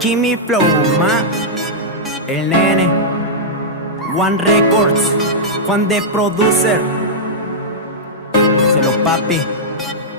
Jimmy Flow, el nene, One Records, Juan de Producer, se lo papi,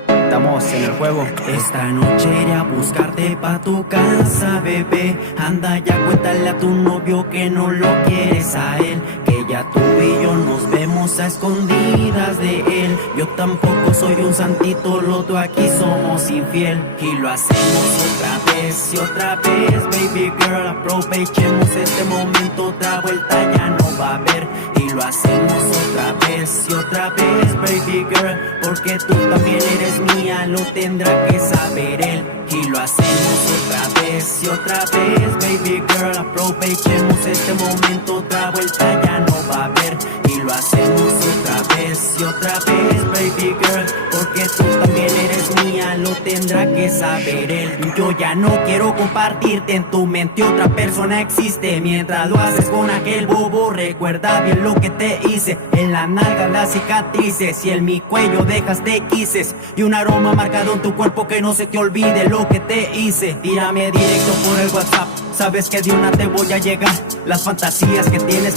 estamos en el juego. Esta noche iré a buscarte pa' tu casa, bebé. Anda ya, cuéntale a tu novio que no lo quieres a él, que ya tú y yo nos vemos a escondidas de él. Yo tampoco soy un santito, los dos aquí somos infiel. Y lo hacemos otra vez y otra vez, baby girl. Aprovechemos este momento, otra vuelta ya no va a haber. Y lo hacemos otra vez y otra vez, baby girl, porque tú también eres mía, lo tendrá que saber él. Y lo hacemos otra vez y otra vez, baby girl. Aprovechemos este momento, otra vuelta ya no va a haber. Y lo hacemos otra vez y otra vez, baby girl, porque tú también eres mía, lo tendrá que saber él. Yo ya no quiero compartirte, en tu mente otra persona existe. Mientras lo haces con aquel bobo, recuerda bien lo que te hice. En la nalga las cicatrices y en mi cuello dejaste quises. Y un aroma marcado en tu cuerpo que no se te olvide lo que te hice. Tírame directo por el WhatsApp, sabes que de una te voy a llegar. Las fantasías que tienes,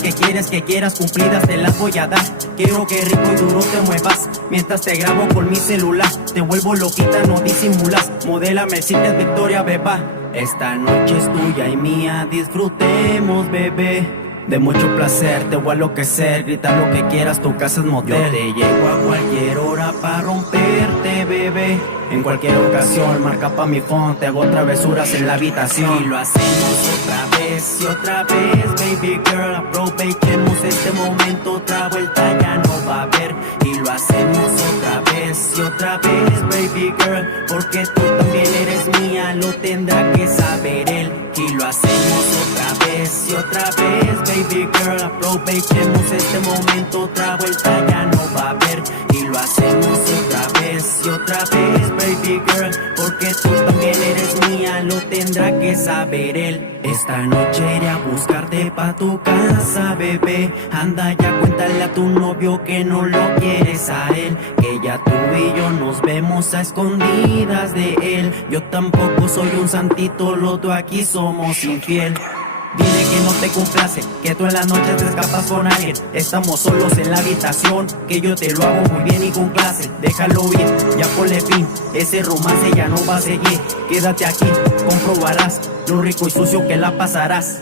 que quieras cumplidas te las voy a dar. Quiero que rico y duro te muevas mientras te grabo con mi celular. Te vuelvo loquita, no disimulas. Modélame si te es Victoria, beba. Esta noche es tuya y mía, disfrutemos, bebé. De mucho placer, te voy a enloquecer. Grita lo que quieras, tu casa es motel. Yo te llego a cualquier hora pa' romperte, bebé. En cualquier ocasión, marca pa' mi phone. Te hago travesuras en la habitación. Y lo hacemos otra vez y otra vez, baby girl. Aprovechemos este momento, otra vuelta ya no va a haber. Y lo hacemos otra vez y otra vez, baby girl, porque tú también eres mía, lo tendrá que saber él. Y lo hacemos otra vez y otra vez, baby girl. Aprovechemos este momento, otra vuelta ya no va a haber. Y lo hacemos otra vez y otra vez, baby girl, porque tú también eres mía, lo tendrá que saber él. Esta noche iré a buscarte pa' tu casa, bebé. Anda ya, cuéntale a tu novio que no lo quieres a él, que ya tú y yo nos vemos a escondidas de él. Yo tampoco soy un santito, los dos aquí somos infiel. Dile que no te complace, que tú en la noche te escapas con alguien. Estamos solos en la habitación, que yo te lo hago muy bien y con clase. Déjalo ir, ya ponle fin, ese romance ya no va a seguir. Quédate aquí, comprobarás lo rico y sucio que la pasarás.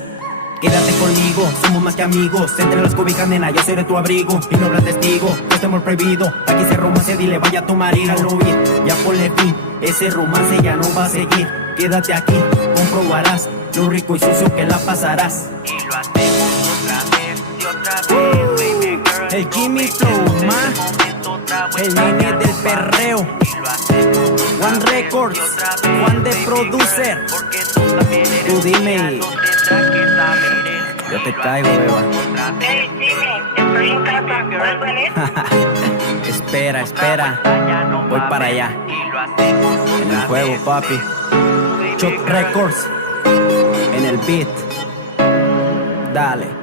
Quédate conmigo, somos más que amigos. Entre las cobijas, nena, yo seré tu abrigo. Y no habrá testigo, este amor prohibido. Aquí se romance, dile vaya a tu marido. Déjalo ir, ya ponle fin, ese romance ya no va a seguir. Quédate aquí, comprobarás lo rico y sucio que la pasarás. Y lo hacemos otra vez y otra vez, baby girl. El Jimmy Flow, el nene del perreo, One Records, Juan de Producer. Tú dime, yo te caigo, beba. Hey, Jimmy, estoy en casa, ¿puedes venir? Espera, voy para allá. En el juego, papi. Chuck Records, en el beat. Dale.